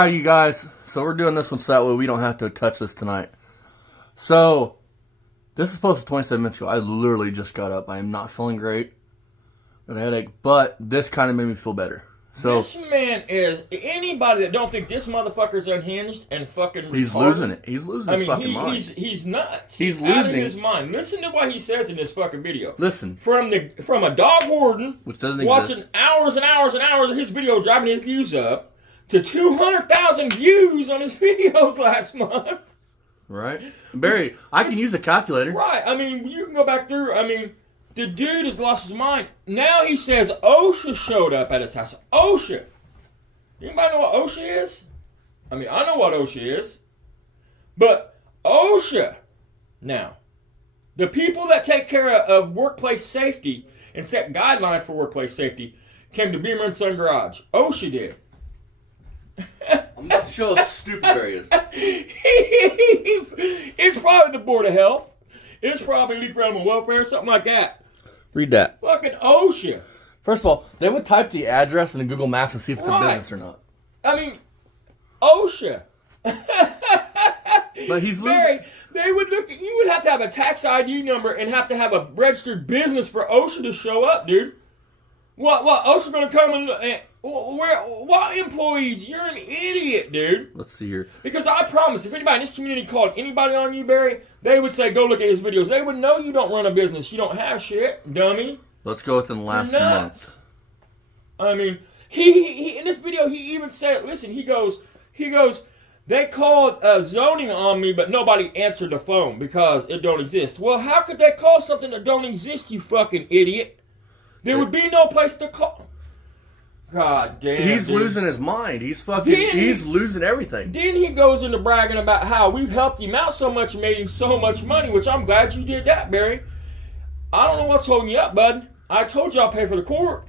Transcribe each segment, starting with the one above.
Alright, you guys, so we're doing this one so that way we don't have to touch this tonight. So, this is posted 27 minutes ago. I literally just got up. I am not feeling great. Got a headache, but this kind of made me feel better. So this man is, anybody that don't think this motherfucker's unhinged and fucking retarded, he's losing it. He's losing his fucking mind. He's nuts. He's out losing of his mind. Listen to what he says in this fucking video. Listen. From a dog warden, which doesn't watching exist. hours and hours and hours of his video, driving his views up, to 200,000 views on his videos last month. Right? Barry, I can use a calculator. Right. I mean, you can go back through. I mean, the dude has lost his mind. Now he says OSHA showed up at his house. OSHA. Anybody know what OSHA is? I mean, I know what OSHA is. But OSHA, now, the people that take care of workplace safety and set guidelines for workplace safety came to Beamer & Son Garage. OSHA did. I'm about to show how stupid Barry is. It's probably the Board of Health. It's probably Leaf Animal Welfare, something like that. Read that. Fucking OSHA. First of all, they would type the address into Google Maps and see if it's a business or not. I mean, OSHA. But he's losing. Barry, they would look at you. Would have to have a tax ID number and have to have a registered business for OSHA to show up, dude. What OSHA gonna come and what employees? You're an idiot, dude. Let's see here. Because I promise, if anybody in this community called anybody on you, Barry, they would say, go look at his videos. They would know you don't run a business. You don't have shit, dummy. Let's go within the last month. I mean, he in this video, he even said, listen, he goes, they called zoning on me, but nobody answered the phone because it don't exist. Well, how could they call something that don't exist, you fucking idiot? There would be no place to call. God damn. He's losing his mind. He's losing everything. Then he goes into bragging about how we've helped him out so much and made him so much money, which I'm glad you did that, Barry. I don't know what's holding you up, bud. I told you I'll pay for the court.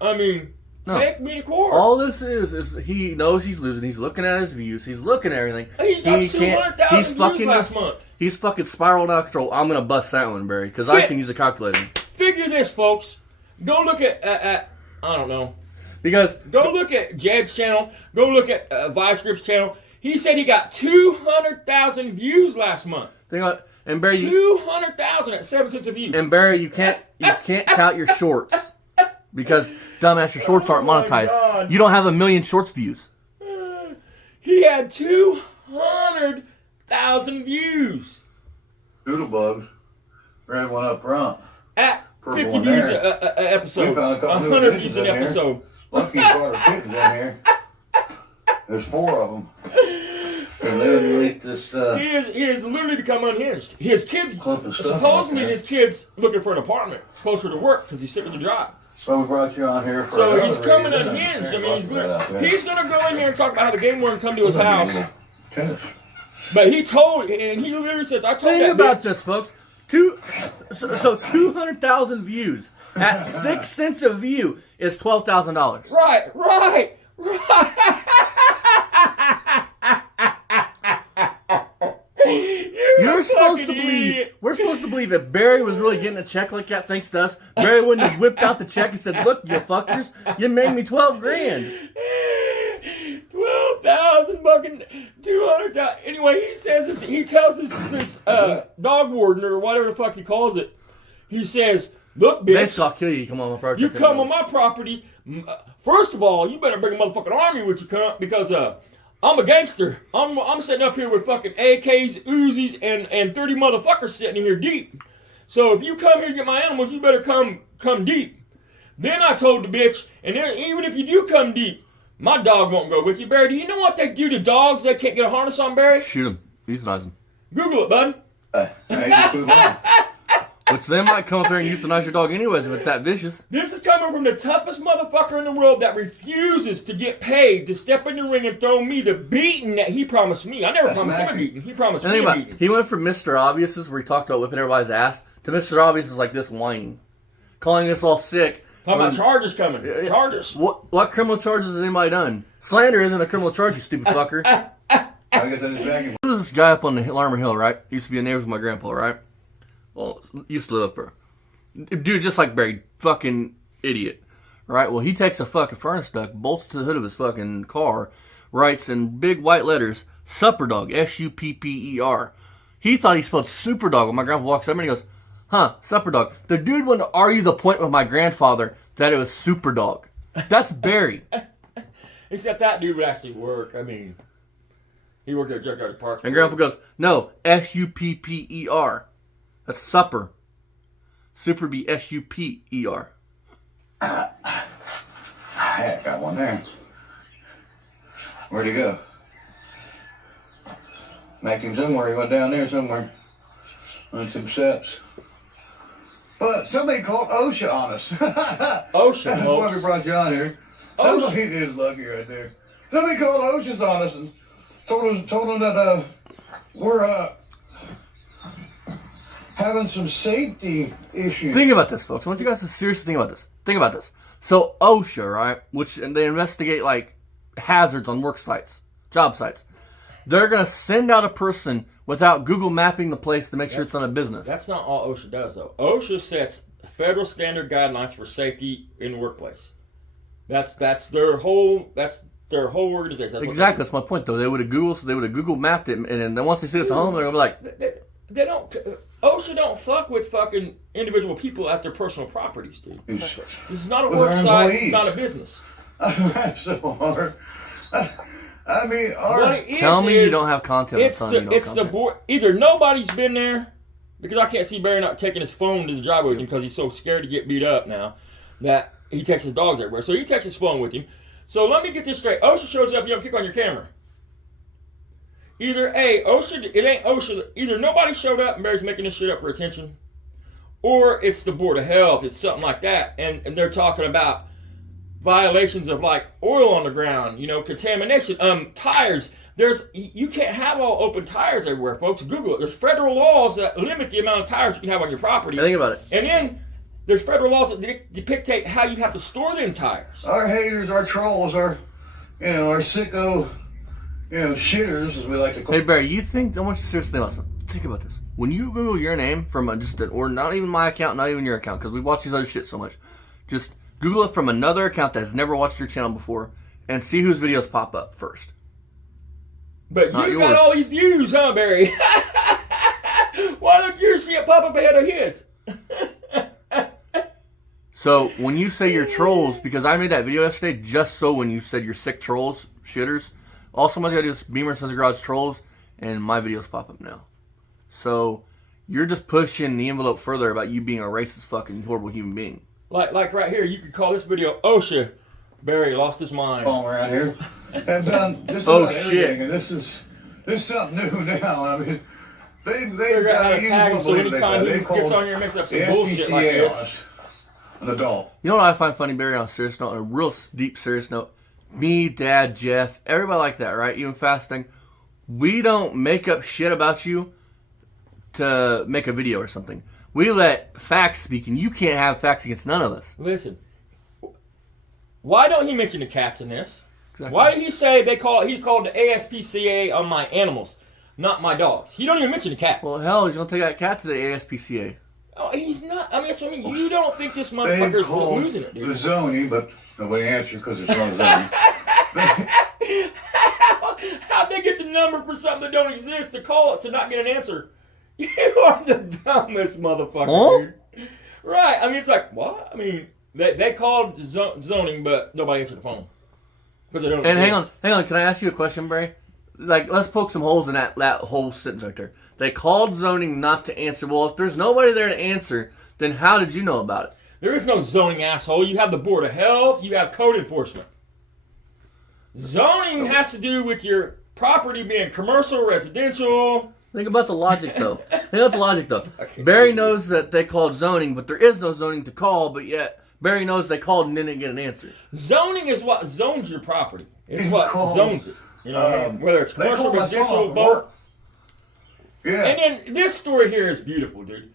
I mean, take me to court. All this is he knows he's losing. He's looking at his views. He's looking at everything. He got 200,000 views last month. He's fucking spiraled out of control. I'm going to bust that one, Barry, because I can use a calculator. Figure this, folks. Go look at I don't know. Because go look at Jed's channel. Go look at ViceGrip's channel. He said he got 200,000 views last month. And Barry, 200,000 at 7 cents a view. And Barry, you can't count your shorts because dumbass, your shorts aren't monetized. God. You don't have 1 million shorts views. He had 200,000 views. Doodlebugs ran one up front. At 50 views an episode. 100 views an episode. Lucky brought her kittens in here. There's 4 of them. And then eat this stuff. He has literally become unhinged. His kids, supposedly his kids looking for an apartment closer to work because he's sick of the drive. So we brought you on here for so he's coming unhinged. I mean, he's going to go in here and talk about how the game warden come to his house. But he told, and he literally says, I told Think about this, folks. So 200,000 views at 6 cents a view is $12,000. Right. We're supposed to believe that Barry was really getting a check like that thanks to us. Barry wouldn't have whipped out the check and said, "Look, you fuckers, you made me 12 grand." 12,000 fucking 200,000. Anyway, he says this. He tells this dog warden or whatever the fuck he calls it. He says, "Look, bitch, I'll kill you. Come on my property. You come on my property. First of all, you better bring a motherfucking army with you, cunt, because I'm a gangster. I'm sitting up here with fucking AKs, Uzis, and 30 motherfuckers sitting here deep. So if you come here to get my animals, you better come deep." Then I told the bitch, and then, even if you do come deep, my dog won't go with you, Barry. Do you know what they do to dogs that can't get a harness on, Barry? Shoot them. Euthanize them. Google it, bud. Which they might come up there and euthanize your dog anyways if it's that vicious. This is coming from the toughest motherfucker in the world that refuses to get paid to step in the ring and throw me the beating that he promised me. I never promised him a beating. He promised me a beating. He went from Mr. Obvious's, where he talked about whipping everybody's ass, to Mr. Obvious is like this whining. Calling us all sick. Talking about charges coming. Charges. What criminal charges has anybody done? Slander isn't a criminal charge, you stupid fucker. There was this guy up on the Larmer Hill, right? Used to be a neighbor with my grandpa, right? Well, used to live up there. Dude, just like Barry, fucking idiot. Right? Well, he takes a fucking furnace duct, bolts to the hood of his fucking car, writes in big white letters, Supper Dog, S-U-P-P-E-R. He thought he spelled Super Dog when my grandpa walks up and he goes, huh, Supper Dog. The dude wanted to argue the point with my grandfather that it was Super Dog. That's Barry. Except that dude would actually work. I mean, he worked at Junkyard Park. And grandpa goes, no, S-U-P-P-E-R. That's supper. Super be S-U-P-E-R. Heck, got one there. Where'd he go? Making somewhere. He went down there somewhere. On some steps. But somebody called OSHA on us. OSHA, That's why we brought you on here. Somebody did lucky right there. Somebody called OSHA's on us and told them that we're having some safety issues. Think about this, folks. I want you guys to seriously think about this. Think about this. So OSHA, right, and they investigate like hazards on work sites, job sites. They're going to send out a person without Google mapping the place to make sure it's not a business. That's not all OSHA does, though. OSHA sets federal standard guidelines for safety in the workplace. That's their whole organization. Exactly, that's my point, though. They would have Google mapped it, and then once they see it's a home, they're gonna be like, they don't. OSHA don't fuck with fucking individual people at their personal properties, dude. This is not a work site. It's not a business. That's so hard. I mean, tell me you don't have content. It's the board. Either nobody's been there, because I can't see Barry not taking his phone to the driveway with him because he's so scared to get beat up now that he takes his dogs everywhere. So he takes his phone with him. So let me get this straight. OSHA shows up, you don't click on your camera. Either A, OSHA, it ain't OSHA. Either nobody showed up and Barry's making this shit up for attention, or it's the Board of Health. It's something like that, and they're talking about violations of like oil on the ground, contamination, tires. You can't have all open tires everywhere, folks. Google it. There's federal laws that limit the amount of tires you can have on your property. Think about it. And then there's federal laws that dictate how you have to store them tires. Our haters, our trolls, our sicko, shitters, as we like to call. Hey Barry, I want you to seriously think about this. When you Google your name from or not even my account, not even your account, because we watch these other shit so much, just Google it from another account that's never watched your channel before and see whose videos pop up first. But you got all these views, huh, Barry? Why don't you see it pop up ahead of his? So when you say you're trolls, because I made that video yesterday just so when you said you're sick trolls, shitters, all someone's got to do is Beamer Says the Garage trolls, and my videos pop up now. So you're just pushing the envelope further about you being a racist, fucking horrible human being. Like right here, you could call this video OSHA. Barry lost his mind. All around here, have done just about everything, and this is something new now. I mean, they've got to use what so believe they got. They gets called on here and makes up some the bullshit like SPCA this. on us, an adult. You know what I find funny, Barry, on a serious note, on a real deep serious note? Me, Dad, Jeff, everybody like that, right? Even fasting. We don't make up shit about you to make a video or something. We let facts speak, and you can't have facts against none of us. Listen, why don't he mention the cats in this? Exactly. Why did he say he called the ASPCA on my animals, not my dogs? He don't even mention the cats. Well, hell, he's going to take that cat to the ASPCA. Oh, he's not. I mean, that's what I mean. You don't think this motherfucker's losing it, dude? The zoning, but nobody answered because it's not zoning. How'd they get the number for something that don't exist to call it to not get an answer? You are the dumbest motherfucker, dude. Right. I mean, it's like, what? I mean, they called zoning, but nobody answered the phone. Because they don't And exist. hang on. Can I ask you a question, Barry? Like, let's poke some holes in that whole sentence right there. They called zoning not to answer. Well, if there's nobody there to answer, then how did you know about it? There is no zoning, asshole. You have the Board of Health. You have code enforcement. Zoning has to do with your property being commercial, residential. Think about the logic, though. Barry knows that they called zoning, but there is no zoning to call, but yet Barry knows they called and didn't get an answer. Zoning is what zones your property. It's what zones it. You know, whether it's commercial, residential, both. Yeah. And then this story here is beautiful, dude.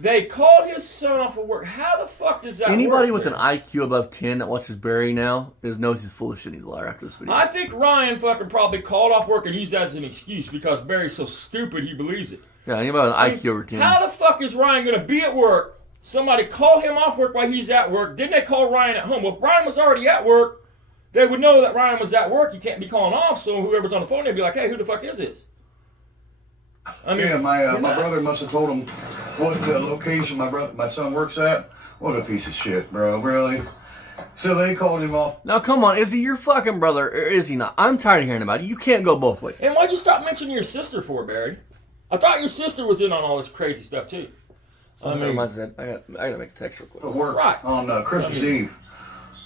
They called his son off of work. How the fuck does that Anybody work? with an IQ above 10 that watches Barry now knows he's full of shit. He's a liar after this video. I think Ryan fucking probably called off work and used that as an excuse because Barry's so stupid he believes it. Yeah, anybody with an IQ over 10. How the fuck is Ryan going to be at work? Somebody call him off work while he's at work. Then they call Ryan at home. Well, if Ryan was already at work, they would know that Ryan was at work. He can't be calling off, so whoever's on the phone, they'd be like, hey, who the fuck is this? I mean, yeah, my brother must have told him what location my son works at. What a piece of shit, bro. Really? So they called him off. Now, come on. Is he your fucking brother or is he not? I'm tired of hearing about it. You can't go both ways. And why'd you stop mentioning your sister for, Barry? I thought your sister was in on all this crazy stuff, too. I gotta make a text real quick. Work Right. on Christmas Eve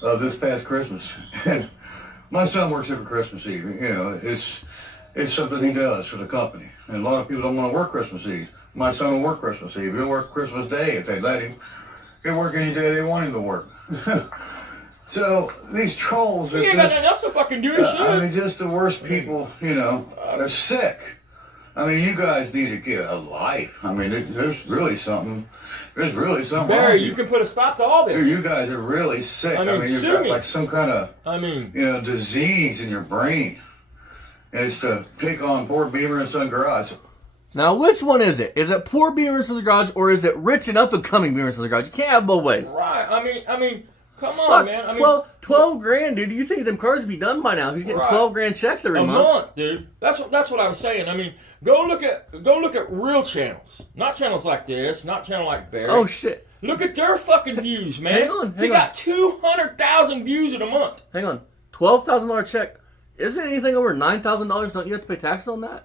of this past Christmas. And my son works every Christmas Eve. You know, it's something he does for the company. And a lot of people don't want to work Christmas Eve. My son will work Christmas Eve. He'll work Christmas Day if they let him. He'll work any day they want him to work. So these trolls are He ain't got nothing else to fucking do and shit. I mean, just the worst people, you know. They're sick. I mean, you guys need to get a life. I mean, there's really something. There's really something wrong Barry, with you can put a stop to all this. You guys are really sick. I mean, you've sue got me. like some kind of, I mean, disease in your brain. And it's to pick on poor Beaver and Son Garage. Now, which one is it? Is it poor Beaver and Son's Garage or is it rich and up and coming Beaver and Son's Garage? You can't have both ways. right. I mean, come on, man. I mean, 12 grand, dude. You think them cars would be done by now? He's getting Right. 12 grand checks every a month. month, dude. That's what I was saying. I mean, go look at real channels, not channels like this, not channel like Barry. Oh, shit. Look at their fucking views, man. Hang on, They got 200,000 views in a month. Hang on. $12,000 check. Isn't anything over $9,000? Don't you have to pay tax on that?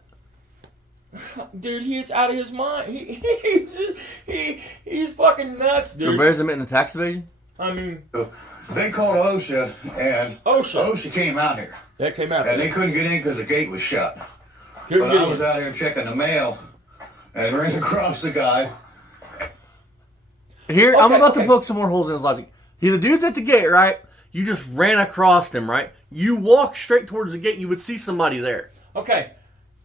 Dude, he's out of his mind. He's fucking nuts, So dude. Barry's admitting the tax evasion? I mean, So they called OSHA, and OSHA came out here. that came out. And they couldn't get in because the gate was shut. Couldn't But get I in. was out here checking the mail and ran across the guy. Here, I'm about to okay. poke some more holes in his logic. The dude's at the gate, right? You just ran across him, right? You walk straight towards the gate, you would see somebody there. Okay,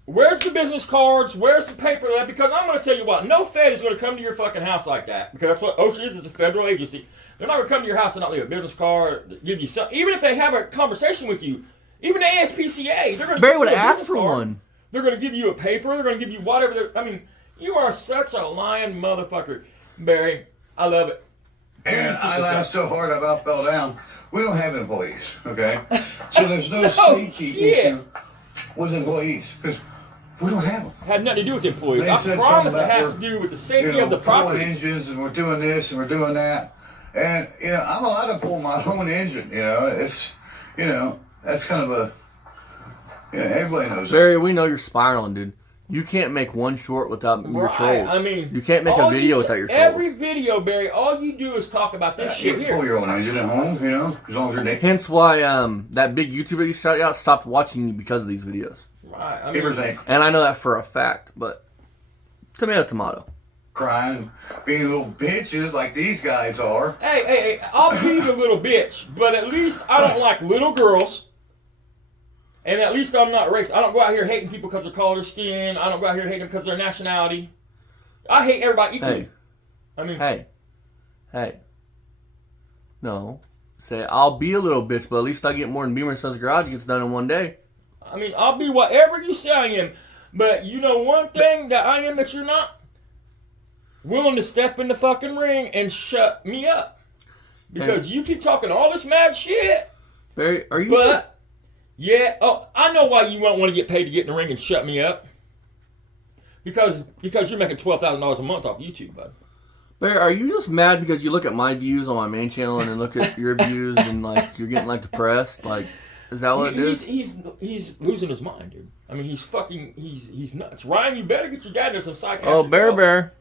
where's the business cards? Where's the paper? Because I'm going to tell you what, no Fed is going to come to your fucking house like that. Because that's what OSHA is. It's a federal agency. They're not going to come to your house and not leave a business card, give you something. Even if they have a conversation with you, even the ASPCA, they're going to Barry give would you a ask business for card. one. They're going to give you a paper. They're going to give you whatever. I mean, you are such a lying motherfucker, Barry. I love it. And I laughed so hard I about fell down. We don't have employees, okay? So there's no Oh, safety shit. issue with employees because we don't have them. Had nothing to do with employees. They I said promise something it about has to do with the safety of the pulling property. engines, and we're doing this and we're doing that. And, I'm allowed to pull my own engine, It's, that's kind of a, everybody knows that. Barry, we know you're spiraling, dude. You can't make one short without your Right, trolls. I mean, you can't make a all video you- without your trolls. Every video, Barry, all you do is talk about this You shit can pull here. your own engine at home, as long as you're naked. Hence why that big YouTuber you shot out stopped watching you because of these videos. Right. I Beaver's mean, ankle. And I know that for a fact, but tomato, tomato. Crying, being little bitches like these guys are. hey, I'll be the little bitch, but at least I don't like little girls. And at least I'm not racist. I don't go out here hating people because of color of skin. I don't go out here hating them because of their nationality. I hate everybody equally. Hey. I mean, Hey. No. Say, I'll be a little bitch, but at least I get more than Beamer and Sons Garage gets done in one day. I'll be whatever you say I am. But you know one thing that I am that you're not? Willing to step in the fucking ring and shut me up. Because you keep talking all this mad shit. Barry, are you... But, yeah, I know why you won't want to get paid to get in the ring and shut me up. Because you're making $12,000 a month off YouTube, bud. Barry, are you just mad because you look at my views on my main channel and then look at your views and, you're getting, depressed? Is that what it is? He's losing his mind, dude. I mean, he's nuts. Ryan, you better get your dad to some psychiatric Oh, help. Bear.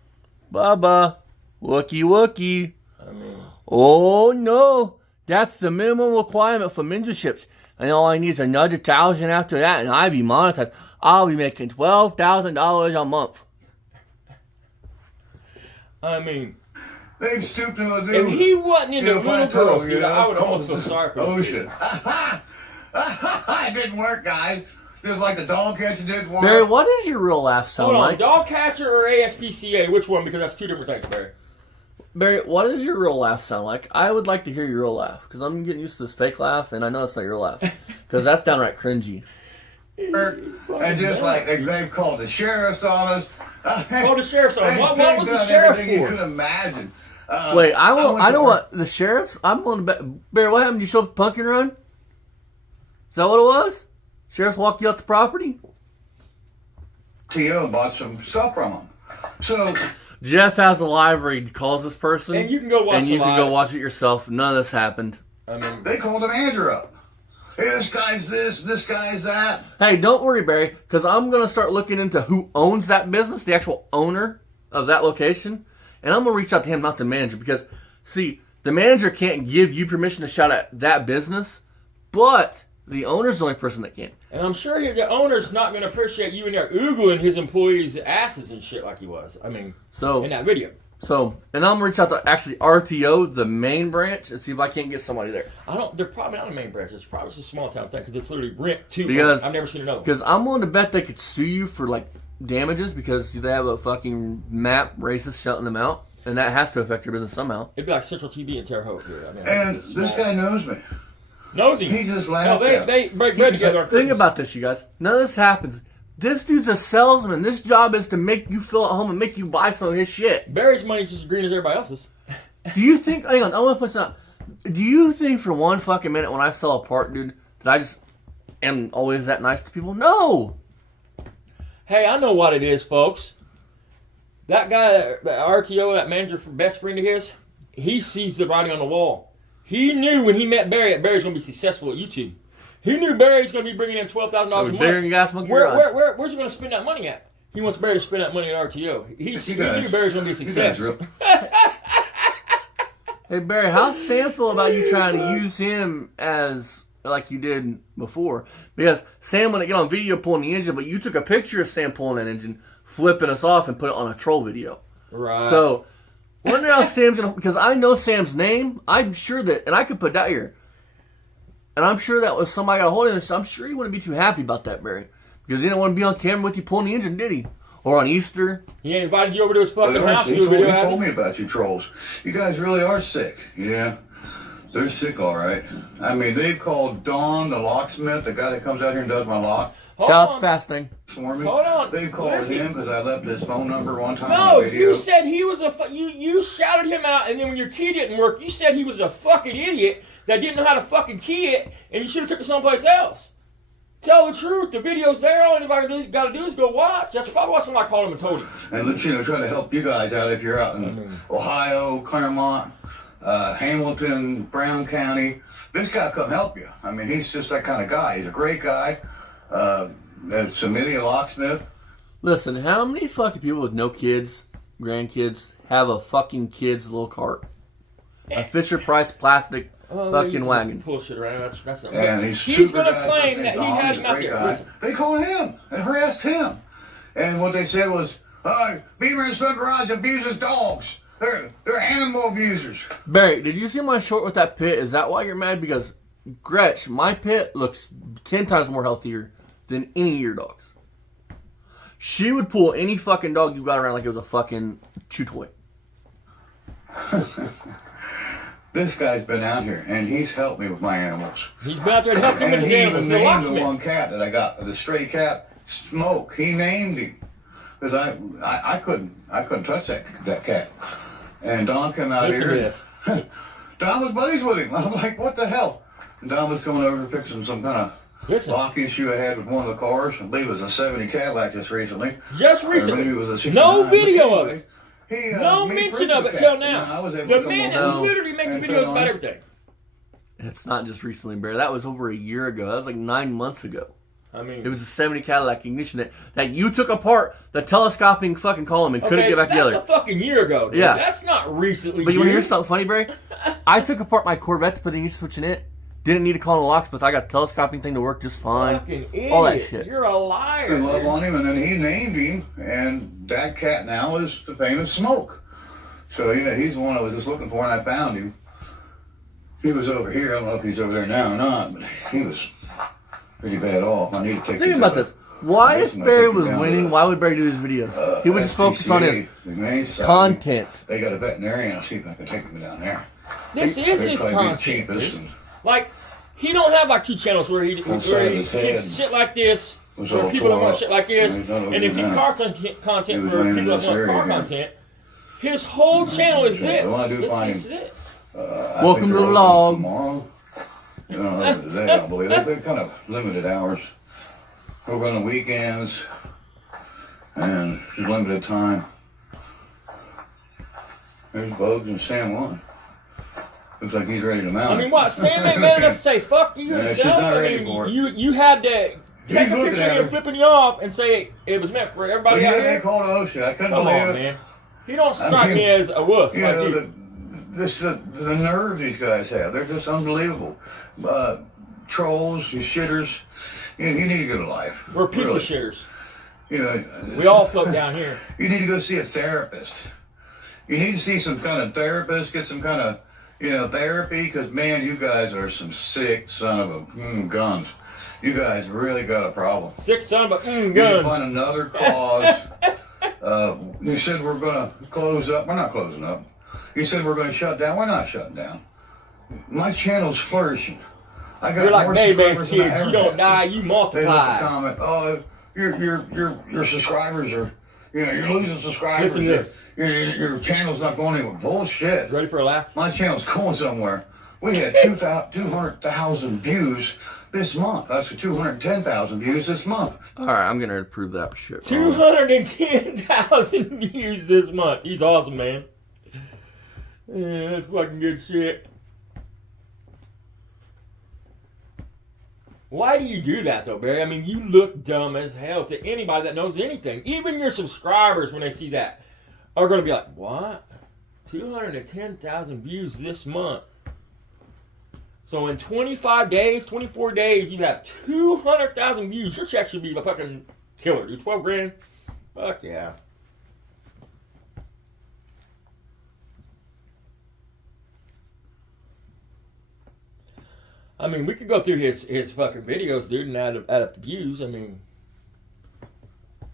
Bubba. Wookie. I mean, Oh, no. That's the minimum requirement for mentorships. And all I need is another 1,000 after that, and I'll be monetized. I'll be making $12,000 a month. I mean, They've stooped him to do. if he wasn't into little plateau, girls, dude, I would almost feel sorry for this dude. Ocean. It didn't work, guys. Just like the dog catcher didn't work. Barry, what does your real laugh sound Hold on, like? dog catcher or ASPCA? Which one? Because that's two different things, Barry. Barry, what does your real laugh sound like? I would like to hear your real laugh, because I'm getting used to this fake laugh, and I know it's not your laugh. Because that's downright cringy. And just like they've called the sheriffs on us. Called the sheriff's on. What They've was the done sheriff everything you for? could imagine. Wait, went I to know work. what, the sheriffs, I'm going to bet. Barry, what happened? You show up to Pumpkin Run? Is that what it was? Sheriff's walked you out the property? T.O. bought some stuff from him. So Jeff has a live where he calls this person. And you can go watch And you the can live. go watch it yourself. None of this happened. I mean, they called the manager up. Hey, this guy's this guy's that. Hey, don't worry, Barry, because I'm going to start looking into who owns that business, the actual owner of that location. And I'm going to reach out to him, not the manager. Because, see, the manager can't give you permission to shout at that business. But the owner's the only person that can. and I'm sure the owner's not going to appreciate you in there oogling his employees' asses and shit like he was. I mean, So, in that video. and I'm going to reach out to actually RTO, the main branch, and see if I can't get somebody there. They're probably not a main branch. It's probably just a small town thing because it's literally rent to. Because I've never seen another. Because I'm willing to bet they could sue you for, like, damages because they have a fucking map racist shutting them out. And that has to affect your business somehow. It'd be like Central TV in Terre Haute here. I mean, And it's this small. guy knows me. knows him. He just No, laughed at they break bread together. on Think Christmas. about this, you guys. None of this happens. This dude's a salesman. This job is to make you feel at home and make you buy some of his shit. Barry's money's just as green as everybody else's. Do you think, hang on, I want to put something out. Do you think for one fucking minute when I sell a part, dude, that I just am always that nice to people? No. Hey, I know what it is, folks. That guy, that RTO, that manager for best friend of his, he sees the writing on the wall. He knew when he met Barry that Barry's going to be successful at YouTube. He knew Barry's going to be bringing in $12,000 a month. Bigger than gas monkey rides. Where's he going to spend that money at? He wants Barry to spend that money at RTO. He You knew Barry's going to be a you guys success. Hey, Barry, how's Sam feel about you trying to use him as like you did before? Because Sam wouldn't get on video pulling the engine, but you took a picture of Sam pulling that engine, flipping us off, and put it on a troll video. Right. So, wonder how Sam's going to... Because I know Sam's name. I'm sure that... And I could put that here. And I'm sure that if somebody got a hold of him, I'm sure he wouldn't be too happy about that, Barry. Because he didn't want to be on camera with you pulling the engine, did he? Or on Easter. He ain't invited you over to his fucking house to He do a told, video. he has told he? me about you trolls. You guys really are sick. Yeah. They're sick, all right. I mean, they've called Don, the locksmith, the guy that comes out here and does my lock Hold Shout out to on. Fasting. for me. Hold on. They called Listen. him because I left his phone number one time No, on the video. you said he was you shouted him out, and then when your key didn't work, you said he was a fucking idiot that didn't know how to fucking key it, and you should have took it someplace else. Tell the truth. The video's there. All anybody got to do is go watch. That's probably why somebody called him and told him. And let's, try to help you guys out if you're out in Ohio, Claremont, Hamilton, Brown County. This guy come help you. I mean, he's just that kind of guy. He's a great guy. That's Amelia Locksmith. Listen, how many fucking people with no kids, grandkids, have a fucking kid's little cart? A Fisher-Price plastic fucking wagon. Bullshit around. That's not. And he's He's super going to nice. claim that he Don, had he's him a out great there. guy. Listen. They called him and harassed him. And what they said was, Beaver and Son Garage abuses dogs. They're animal abusers. Barry, did you see my short with that pit? Is that why you're mad? Because, Gretch, my pit looks 10 times more healthier than any of your dogs. She would pull any fucking dog you got around like it was a fucking chew toy. This guy's been out here, and he's helped me with my animals. He's been out there to help him with And his he animals. even The named the locksmith. one cat that I got, the stray cat, Smoke. He named him. Because I couldn't touch that cat. And Don came out Listen to here. this. Don was buddies with him. I'm like, what the hell? And Don was coming over to fixing some kind of Listen. lock issue I had with one of the cars. I believe it was a 70 Cadillac just recently. Just Or maybe it recently. was a 69. No But video of anyway, it. he, No me mention friends of with it the till cat. You know, now. I was able The to come man over who literally makes and videos turn on about it. everything. It's not just recently, Barry. That was over a year ago. That was like 9 months ago. I mean, It was a 70 Cadillac ignition that you took apart, the telescoping fucking column, and couldn't get back together. That's a fucking year ago, dude. Yeah. That's not recently. But you want to hear dude. something funny, Barry? I took apart my Corvette to put the ignition switch in it. Didn't need to call in a locksmith. I got the telescoping thing to work just fine. Fucking idiot. All that shit. You're a liar. And love dude. on him, and then he named him, and that cat now is the famous Smoke. So yeah, he's the one I was just looking for, and I found him. He was over here. I don't know if he's over there now or not, but he was pretty bad off. I need to take. Think you about to this. Why, if Listen, I Barry take you was down to winning, the- why would Barry do his videos? He would just focus on his SPCA, the main side. content. They got a veterinarian. I'll see if I can take him down there. This is They're his probably the content. cheapest. dude. And Like, he don't have like 2 channels where he One side of his head shit like this, was where all people that tore want up. shit like this, And he's not and over if he now. car He content was for laying people in that this want area car here. content, his whole channel is So, this. what I do This find is him. this. I Welcome think to they're the open log. tomorrow. Today, I believe. They're kind of limited hours. Over on the weekends. And there's limited time. There's Bugs and Sam 1. Looks like he's ready to mount. I mean, what? Sam ain't man enough to say fuck you Yeah, she's himself. not I ready mean, for it. you had to take He's a looking picture at of him her. flipping you off and say it was meant for everybody But out yeah, they here. called OSHA. I couldn't Come believe on, it. man. He don't strike me as a wuss You like know, you. the nerve these guys have. They're just unbelievable. Trolls, you shitters. You need to get a life. We're pizza really. shitters. You know, We all float down here. You need to go see a therapist. You need to see some kind of therapist, get some kind of, therapy, because, man, you guys are some sick son of a guns. You guys really got a problem. Sick son of a You need to guns. find another cause. You said we're going to close up. We're not closing up. You said we're going to shut down. We're not shutting down. My channel's flourishing. I got You're like more Maybay's subscribers than I kids. ever You don't had. die, you They multiply. left a comment. Oh, your subscribers are, you're losing subscribers. Listen to this. Your channel's not going anywhere. Bullshit. Ready for a laugh? My channel's going somewhere. We had 200,000 views this month. That's 210,000 views this month. All right, I'm gonna prove that shit. 210,000 views this month. He's awesome, man. Yeah, that's fucking good shit. Why do you do that, though, Barry? I mean, you look dumb as hell to anybody that knows anything. Even your subscribers, when they see that, are going to be like, what? 210,000 views this month. So in 25 days, 24 days, you have 200,000 views. Your check should be the fucking killer, dude. 12 grand? Fuck yeah. I mean, we could go through his fucking videos, dude, and add up the views. I mean,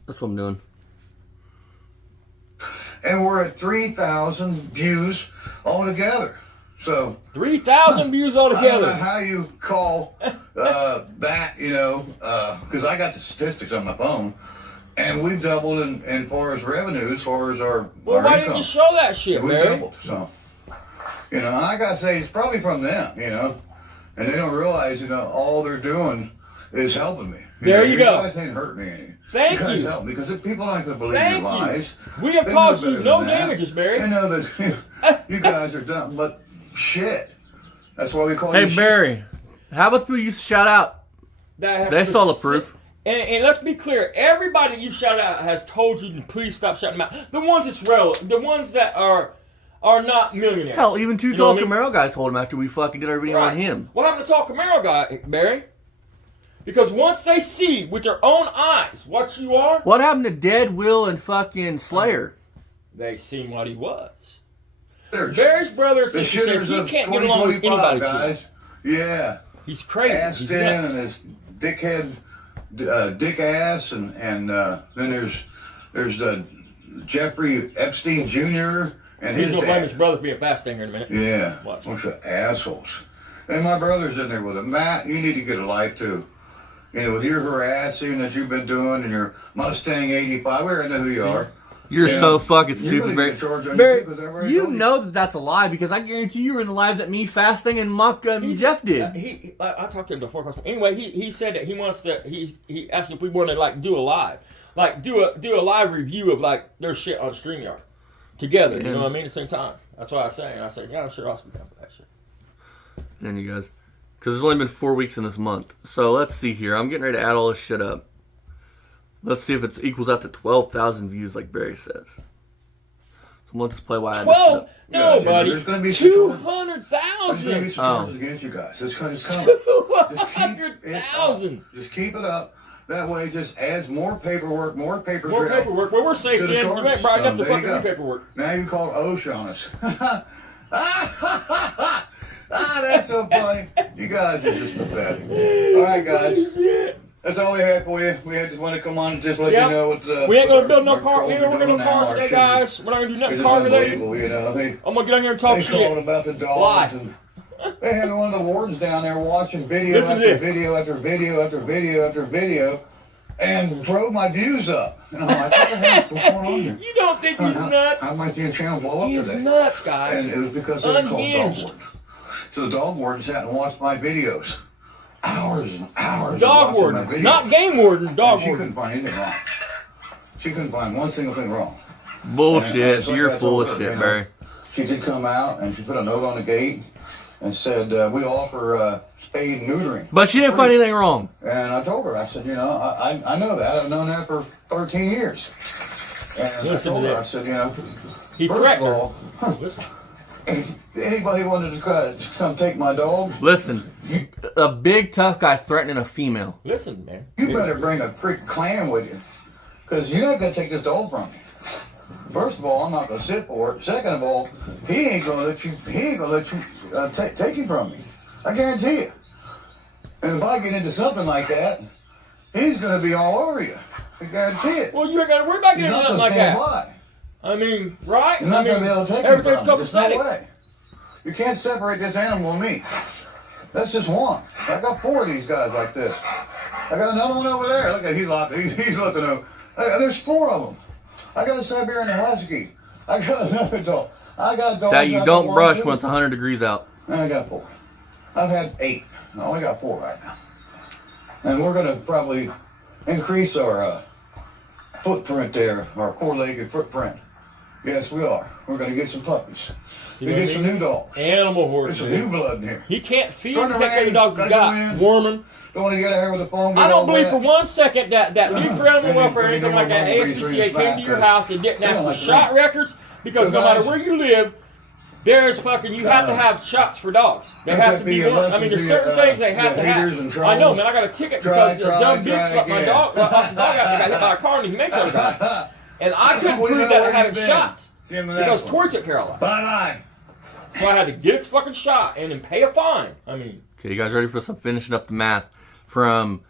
That's what I'm doing. And we're at 3,000 views altogether. So 3,000 views I don't know altogether. how you call that, because I got the statistics on my phone, and we've doubled in far as revenue, as far as our Well, why didn't income. you show that shit, We Barry? doubled. So, and I gotta say, it's probably from them, and they don't realize, all they're doing is helping me. There you go. You guys ain't hurt me any. Thank you guys you. help me, because if people aren't gonna believe Thank your you. lies. We have They caused know you better no than that. damages, Barry. They know that you guys are dumb, but shit. That's why we call Hey you Barry, how about you shout out? That They has saw the specific- proof. And let's be clear, everybody that you shout out has told you to please stop shouting them out. The ones that's relevant, the ones that are not millionaires. Hell, even Two You know Tall what I mean? Camaro guy told him after we fucking did our video Right. on him. What happened to Talk Camaro guy, Barry? Because once they see with their own eyes what you are, What happened to Dead Will and fucking Slayer? they seen what he was. shitters. Barry's brother The says he shitters of can't get along with 2025, anybody. guys. Yeah. He's crazy. He's Aston nuts. and his dickhead, dick ass, and then there's the Jeffrey Epstein Jr. and He's his gonna blame his dad. brother for being a fast stinger in a minute. Yeah, Watch. bunch of assholes. And my brother's in there with him. Matt, you need to get a life too. With your harassing that you've been doing and your Mustang 85, we already know who you are. You're Yeah. so fucking You're stupid, gonna Barry. get charged on Barry, your because I've already you told know that that's a lie because I guarantee you were in the live that me, Fasting, and Muck and He's- Jeff did. I talked to him before. Anyway, he said that he wants to. He asked if we wanted to do a live, do a live review of their shit on StreamYard together. You know what I mean? At the same time. That's what I was saying. I said, yeah, sure, I'll speak down for that shit. And you guys, because there's only been 4 weeks in this month. So let's see here. I'm getting ready to add all this shit up. Let's see if it equals out to 12,000 views, like Barry says. So let's play why I add this shit 12? up. No, Yeah, buddy. there's gonna be some charges. There's going to be 200,000. some charges against you guys. It's coming. Just keep it up. 200,000. Just keep it up. That way it just adds more paperwork, more paper More trail. paperwork. Well, we're safe, To the man. You charges. ain't brought up the There you fucking go. paperwork. Now you call OSHA on us. That's so funny. You guys are just pathetic. All right, guys. Shit. That's all we have for you. We just want to come on and just let Yep. you know what. We ain't gonna build no our car. We ain't trolls gonna are no doing cars now. today, Our guys. We're not gonna do nothing It's car related. unbelievable, They I'm gonna get on here and talk calling shit. about the dogs. Lie. And they had one of the wardens down there watching video Listen to after this. video after video after video after video, and drove my views up. And I'm like, what the hell is going on here? You don't think he's nuts? How might your channel blow up He's today? nuts, guys. And it was because they called dog Unhinged. wardens. So the dog warden sat and watched my videos. Hours and hours. Dog of watching my warden, videos. not game warden. Dog And she warden. couldn't find anything wrong. She couldn't find one single thing wrong. Bullshit. And like You're I full told of her, shit, you know, Barry. She did come out and she put a note on the gate and said, we offer spade and neutering. But she didn't find anything wrong. And I told her, I said, you know, I know that. I've known that for 13 years. And Listen I told to her, I this. said, you know, He first corrected of her. all, if anybody wanted to come take my dog, Listen, a big tough guy threatening a female. Listen, man. you better bring a freak clan with you. Because you're not going to take this dog from me. First of all, I'm not going to sit for it. Second of all, he ain't going to let you take him from me. I guarantee you. And if I get into something like that, he's going to be all over you. I guarantee it. Well, you ain't got to worry about He's getting not nothing going to like stand that. by. I mean, right? You're not I mean, going to be able to take him everything's from me. There's no copacetic. way. You can't separate this animal and me. That's just one. I got 4 of these guys like this. I got another one over there. Look at he's looking over. There's 4 of them. I got a Siberian Husky. I got another dog. I got dogs That you I don't want brush to. when it's 100 degrees out. And I got 4. I've had 8. I only got 4 right now. And we're going to probably increase our footprint there, our 4-legged footprint. Yes, we are. We're going to get some puppies. See We what I get some mean? new dogs. Animal There's horse. some man. new blood in here. He can't feed Turn and take care of the dogs he's around, got. gotta go in. Warm them. Don't want to get out here with the phone. I don't believe for one second that League for Animal Welfare or anything like that, Maybe ASPCA no came to your house and didn't They ask don't for like shot that. records, because So no matter guys- where you live, there's fucking, you have to have shots for dogs. They Let have that to be be a one. I lesson mean, to there's your, certain things they have your to haters and have. I know, trolls. man. I got a ticket Try, because the dumb try bitch let my again. dog, lost the dog out and got hit by a car and he makes other guys. And I couldn't We prove know that I where had you've been. shots See you in the because next one. Tori took care of all that. Bye-bye. So I had to get its fucking shot and then pay a fine. I mean, Okay, you guys ready for some finishing up the math from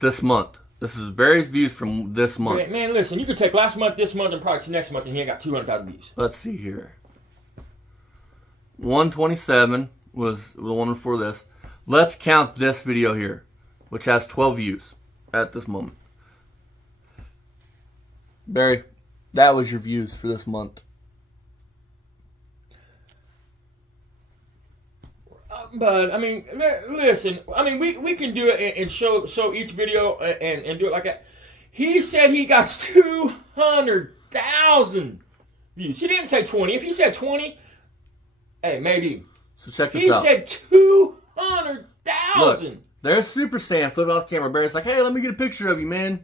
this month? This is Barry's views from this month. man, listen, you could take last month, this month, and probably next month, and he ain't got 200,000 views. Let's see here. 127 was the one before this. Let's count this video here, which has 12 views at this moment. Barry, that was your views for this month. But I mean, listen. I mean, we can do it and show each video and do it like that. He said he got 200,000 views. He didn't say 20. If he said 20, hey, maybe. So check this He out. said 200,000. Look, there's Super Saiyan flipping off the camera. Barry's like, hey, let me get a picture of you, man.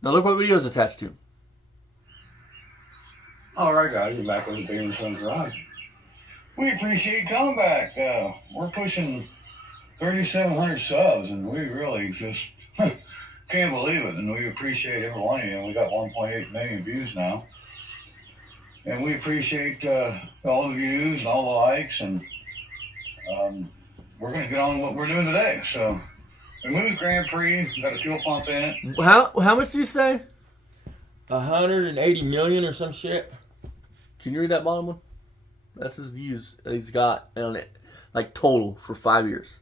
Now look what video is attached to. All right, guys, you're back with the Beer and Sons Garage. We appreciate coming back. We're pushing 3,700 subs, and we really just can't believe it. And we appreciate every one of you. We got 1.8 million views now. And we appreciate all the views and all the likes. And we're going to get on with what we're doing today. So we moved Grand Prix, got a fuel pump in it. How much did you say? 180 million or some shit. Can you read that bottom one? That's his views that he's got on it, like total for 5 years.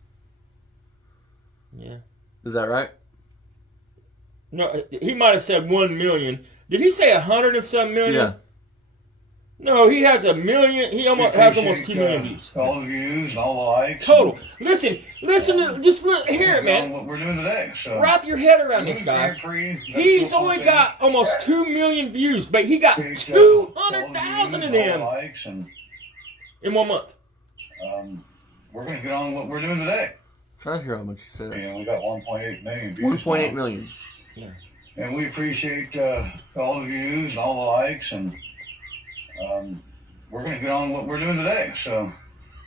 Yeah. Is that right? No, he might have said 1 million. Did he say 100 and some million? Yeah. No, he has a million. He almost has almost 2 million views. All the views and all the likes. Total. Listen, just hear it, We're on man. what we're doing today. So Wrap your head around this, moved guys. Grand Prix, got a He's fuel only pump in it. got almost 2 million views, but he got Appreciate, 200,000 of all the them likes, and in 1 month. we're going to get on what we're doing today. Trying to hear how much he says. And we got 1.8 million views. 1.8 now. million. And we appreciate all the views and all the likes, and we're going to get on what we're doing today. So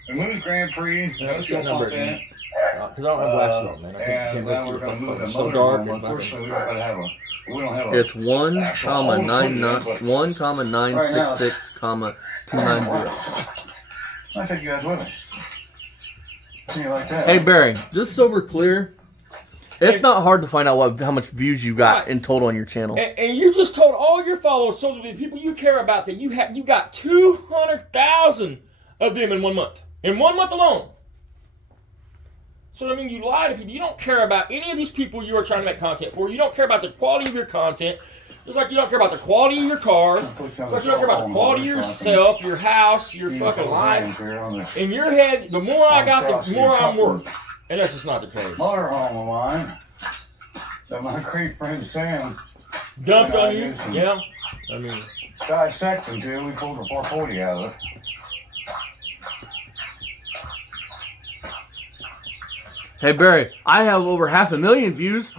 we moved Grand Prix, got a what's fuel that number pump in it. Because I don't have glasses on, man. I And can't now really we're see going to move the it's so motor dark. home. Unfortunately, we don't have a. We don't have a. It's 1, actual comma, home 9, to put it in, but 1, comma, 966, comma, 290. I'll take you guys with me. See you like that. Hey Barry, just so we're clear, it's not hard to find out how much views you got in total on your channel. And you just told all your followers, so the people you care about, that you got 200,000 of them in 1 month. In 1 month alone. So, I mean, you lie to people. You don't care about any of these people you are trying to make content for. You don't care about the quality of your content. Just like you don't care about the quality of your cars. Just like you don't care about the quality of yourself, your house, your fucking life. In your head, the more I got, the more I'm worth. And that's just not the case. Motorhome of mine that my great friend Sam Dumped on you? Yeah. I mean, dissected until we pulled the 440 out of it. Hey Barry, I have over 500,000 views.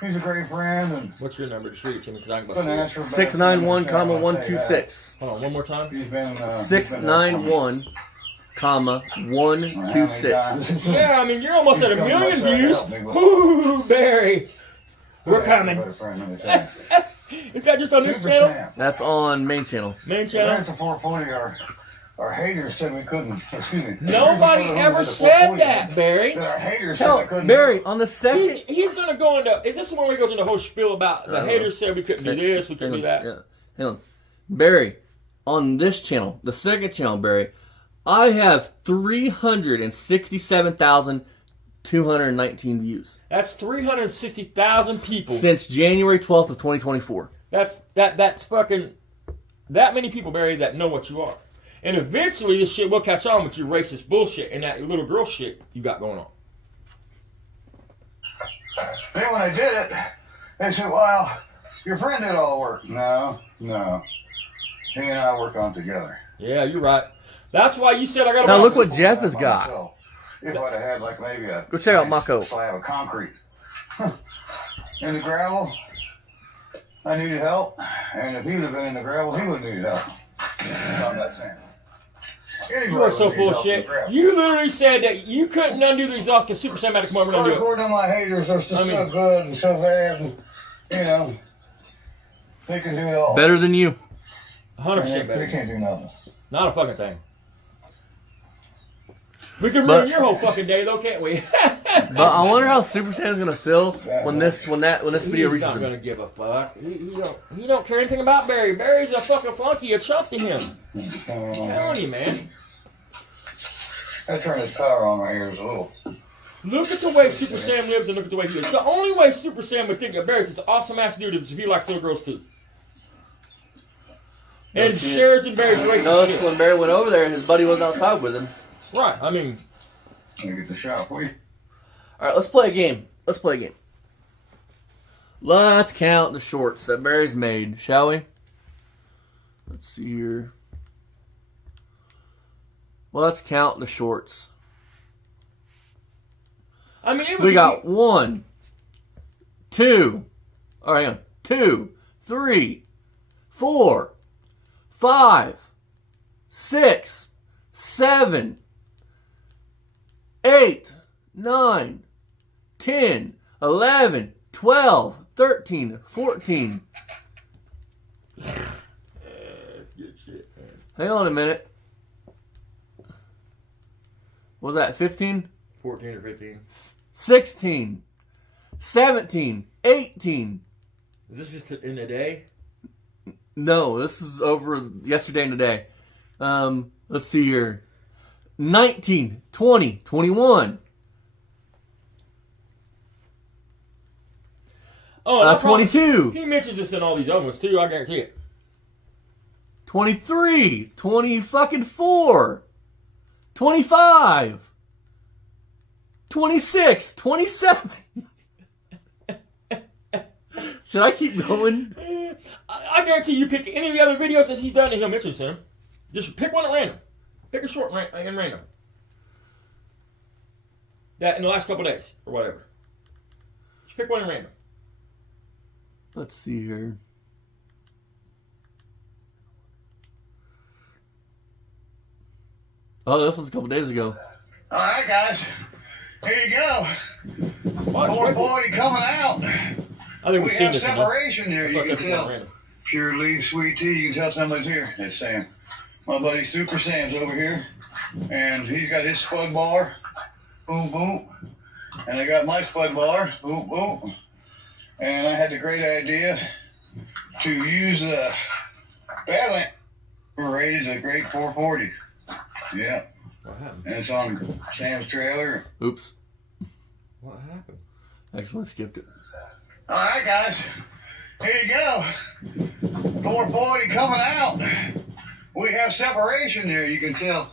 He's a great friend and what's your number? Just read it to me because I can financial 691, 126. Hold on, one more time. He's been 691, 126. Yeah, I mean, you're almost at 1 million views. Ooh, Barry. We're coming. Is that just on this Super channel? Sam. That's on main channel. Main channel? That's the 440. Our haters said we couldn't. Excuse me. Nobody ever said that, Barry. Our haters said I Hell, couldn't. Barry, on the second. He's going to go into... Is this the one where he goes into the whole spiel about the haters said we couldn't do this, we couldn't do that? Yeah. Hang on. Barry, on this channel, the second channel, Barry, I have 367,219 views. That's 360,000 people. Since January 12th of 2024. That's fucking... That many people, Barry, that know what you are. And eventually this shit will catch on with your racist bullshit and that little girl shit you got going on. Then when I did it, they said, well, your friend did all the work. No. He and I worked on it together. Yeah, you're right. That's why you said I got to... Now look what Jeff has got. So, if I'd have had like maybe a Go check out Mako. slab of concrete in the gravel, I needed help. And if he would have been in the gravel, he would have needed help. I'm not saying. You are so full of shit. You literally said that you couldn't undo the exhaust because Super Sam had to come over and undo it. According to my haters, are so good and so bad, and, you know, they can do it all. Better than you. 100% They better. can't do nothing. Not a fucking thing. We can ruin your whole fucking day though, can't we? But I wonder how Super Sam's gonna feel when this video He's reaches not him. gonna give a fuck. He don't care anything about Barry. Barry's a fucking flunky, a chump to him. I'm telling you, man. I turn this power on right here is a little. Look at the way Super Sam lives and look at the way he lives. The only way Super Sam would think that Barry's this awesome ass dude is if he likes little girls too. And shares in Barry's race. Notice when Barry went over there, his buddy was outside with him. Right, I mean. Let me get the shot for you. Alright, let's play a game. Let's count the shorts that Barry's made, shall we? Let's see here. Well, let's count the shorts. I mean, it We got 1, 2, all right, hang on, 2, 3, 4, 5, 6, 7, 8, 9, 10, 11, 12, 13, 14. That's good shit, man. Hang on a minute. What was that, 15? 14 or 15. 16, 17, 18. Is this just in a day? No, this is over yesterday and today. Let's see here. 19, 20, 21. Oh, 22. He mentions this in all these other ones too, I guarantee it. 23, 24, 25, 26, 27. Should I keep going? I guarantee you pick any of the other videos that he's done and he'll mention them. Just pick one at random. Pick a short and random. That in the last couple days or whatever. Just pick one at random. Let's see here. Oh, this was a couple days ago. All right, guys. Here you go. Watch, 440 coming out. I think We we've seen have this enough. separation here. That's You why I can kept it tell. random. Pure leaf sweet tea. You can tell somebody's here. It's Sam. My buddy Super Sam's over here. And he's got his spud bar. Boom, boom. And I got my spud bar. Boom, boom. And I had the great idea to use a Badlamp rated a great 440. Yeah. What happened? And it's on Sam's trailer. Oops. What happened? Excellent, skipped it. All right, guys. Here you go. 440 coming out. We have separation there. You can tell.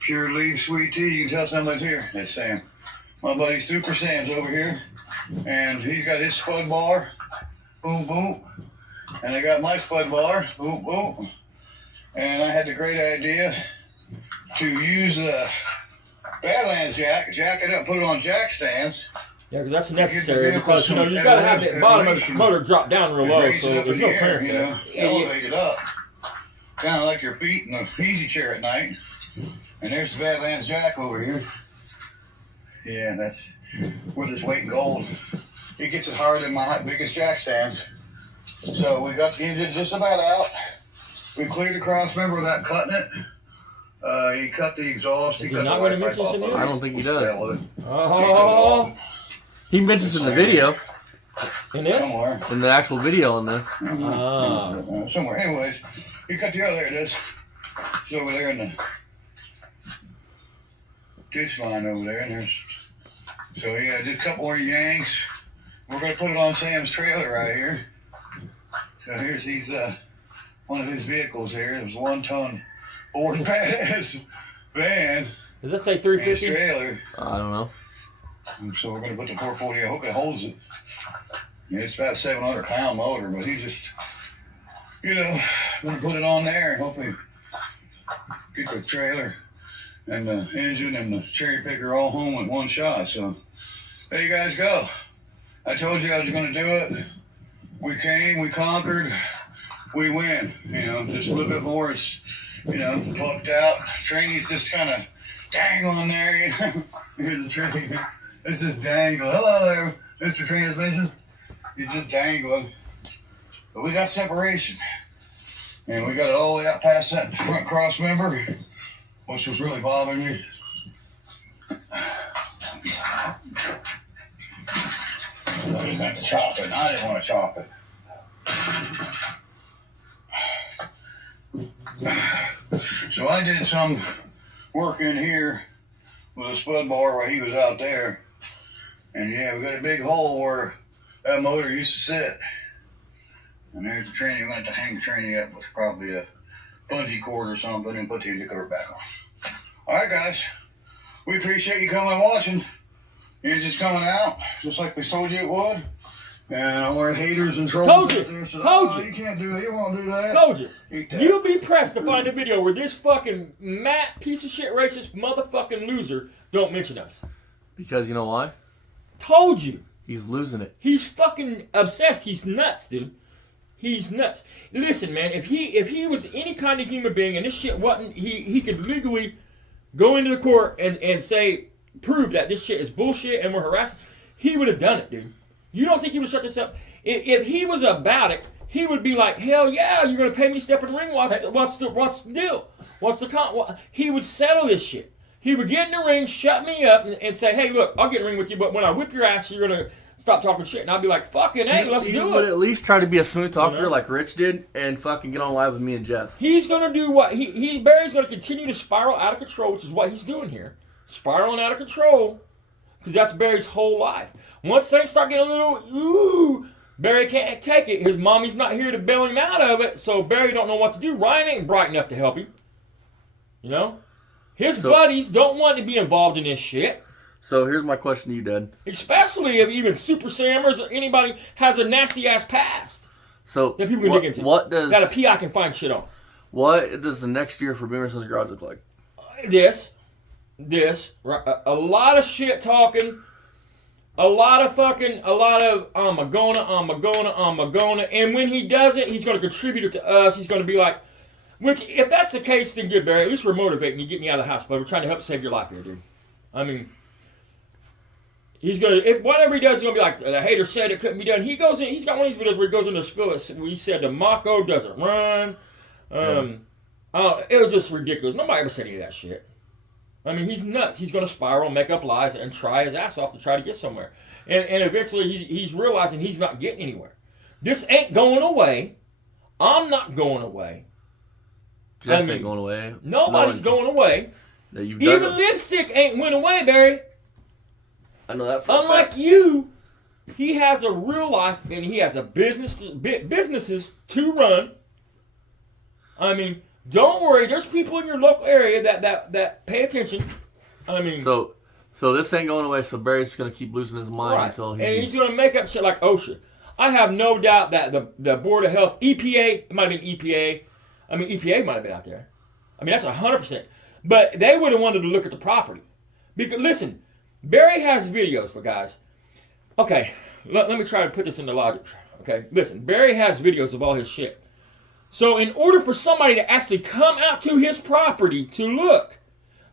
Pure leaf sweet tea. You can tell somebody's here. That's Sam. My buddy Super Sam's over here. And he's got his spud bar. Boom, boom. And I got my spud bar. Boom, boom. And I had the great idea to use the Badlands jack it up, put it on jack stands. Yeah, because that's necessary because, you got to have the bottom of the motor drop down real low so there's no clearance there. Elevate it up. Kind of like your feet in an easy chair at night. And there's the Badlands jack over here. Yeah, that's worth its weight in gold. It gets it harder than my biggest jack stands. So we got the engine just about out. We cleared the cross member without cutting it. He cut the exhaust. He cut not the going to mention this in I don't think he does. Oh, He mentions in the video. in this? Somewhere. In the actual video on this. Somewhere. Anyways, he cut the other. There it is. It's over there in the ditch line over there. And there's, so yeah, did a couple more yanks. We're going to put it on Sam's trailer right here. So here's these, one of his vehicles here. It was a 1-ton Ford badass van. Does that say And 350? his trailer. I don't know. And so we're going to put the 440. I hope it holds it. And it's about a 700-pound motor, but he's just, going to put it on there and hopefully get the trailer and the engine and the cherry picker all home in one shot. So there you guys go. I told you I was going to do it. We came, we conquered, we win. Just a little bit more is, plucked out. Trainee's just kind of dangling there. Here's the trainee. It's just dangling. Hello there, Mr. Transmission. He's just dangling. But we got separation. And we got it all the way out past that front cross member, which was really bothering me. I didn't have to chop it. I didn't want to chop it. So I did some work in here with a spud bar while he was out there. And yeah, we got a big hole where that motor used to sit. And there's the trainee. We went to hang the trainee up with probably a bungee cord or something and put the engine cover back on. All right, guys. We appreciate you coming and watching. The engine's coming out, just like we told you it would. And all our haters and trolls Told you. out there said, Told you. You can't do that. You won't do that. Told you. Eat that. You'll be pressed to find a video where this fucking Matt piece of shit racist motherfucking loser don't mention us. Because you know why? Told you. He's losing it. He's fucking obsessed. He's nuts, dude. He's nuts. Listen, man, if he was any kind of human being and this shit wasn't, he could legally go into the court and say, prove that this shit is bullshit and we're harassing, he would have done it, dude. You don't think he would shut this up? If he was about it, he would be like, hell yeah, you're going to pay me to step in the ring? What's the deal? He would settle this shit. He would get in the ring, shut me up, and say, hey, look, I'll get in the ring with you, but when I whip your ass, you're going to stop talking shit. And I'd be like, fucking hey, let's do it. He would at least try to be a smooth talker like Rich did and fucking get on live with me and Jeff. He's going to do what? Barry's going to continue to spiral out of control, which is what he's doing here. Spiraling out of control, because that's Barry's whole life. Once things start getting a little, Barry can't take it. His mommy's not here to bail him out of it, so Barry don't know what to do. Ryan ain't bright enough to help him. His buddies don't want to be involved in this shit. So here's my question to you, Dad. Especially if even Super Sammers or anybody has a nasty ass past. So that people can dig into. What does got a P I can find shit on? What does the next year for Beamer's Garage look like? This, a lot of shit talking, a lot of I'm a gonna, and when he does it, he's going to contribute it to us. He's going to be like, which if that's the case, then good, Barry. At least we're motivating you, get me out of the house, but we're trying to help save your life here, dude. I mean, he's gonna, if whatever he does, he's gonna be like, the hater said it couldn't be done. He goes in, he's got one of these videos where he goes into a spill it. He said the Mako doesn't run. It was just ridiculous. Nobody ever said any of that shit. I mean, he's nuts. He's gonna spiral, make up lies, and try his ass off to try to get somewhere. And eventually he's realizing he's not getting anywhere. This ain't going away. I'm not going away. Jeff ain't going away. Nobody's going away. Even lipstick ain't went away, Barry. I know that for Unlike you, He has a real life and he has a businesses to run. I mean, don't worry. There's people in your local area that pay attention. I mean, so this ain't going away. So Barry's gonna keep losing his mind right. until and he's gonna make up shit like OSHA. I have no doubt that the Board of Health, EPA, it might have been EPA. I mean, EPA might have been out there. I mean, that's 100%. But they would have wanted to look at the property. Because listen, Barry has videos, guys. Okay, let me try to put this into logic. Okay, listen, Barry has videos of all his shit. So in order for somebody to actually come out to his property to look,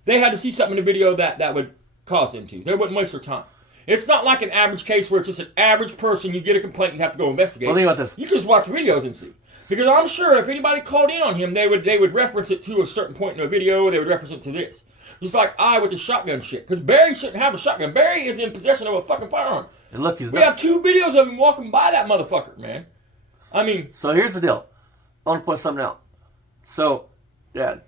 they had to see something in the video that would cause them to. They wouldn't waste their time. It's not like an average case where it's just an average person, you get a complaint, you have to go investigate. Well, think about this. You can just watch videos and see. Because I'm sure if anybody called in on him, they would reference it to a certain point in the video, they would reference it to this. Just like I with the shotgun shit. Because Barry shouldn't have a shotgun. Barry is in possession of a fucking firearm. And look, we have 2 videos of him walking by that motherfucker, man. I mean... So here's the deal. I want to point something out. So, Dad.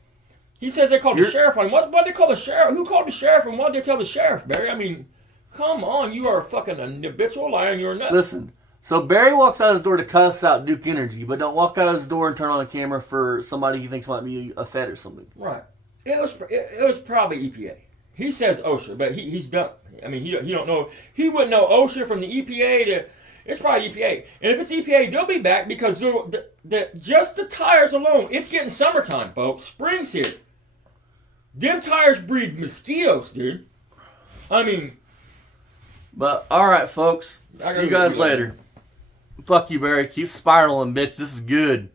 He says they called the sheriff on him. What did they call the sheriff? Who called the sheriff and what did they tell the sheriff, Barry? I mean, come on. You are a fucking habitual liar and you're a nut. Listen. So Barry walks out his door to cuss out Duke Energy, but don't walk out his door and turn on a camera for somebody he thinks might be a Fed or something. Right. It was probably EPA. He says OSHA, but he's dumb. I mean, he don't know. He wouldn't know OSHA from the EPA to... It's probably EPA. And if it's EPA, they'll be back because just the tires alone, it's getting summertime, folks. Spring's here. Them tires breed mosquitoes, dude. I mean... But, alright, folks. See you guys later. Fuck you, Barry. Keep spiraling, bitch. This is good.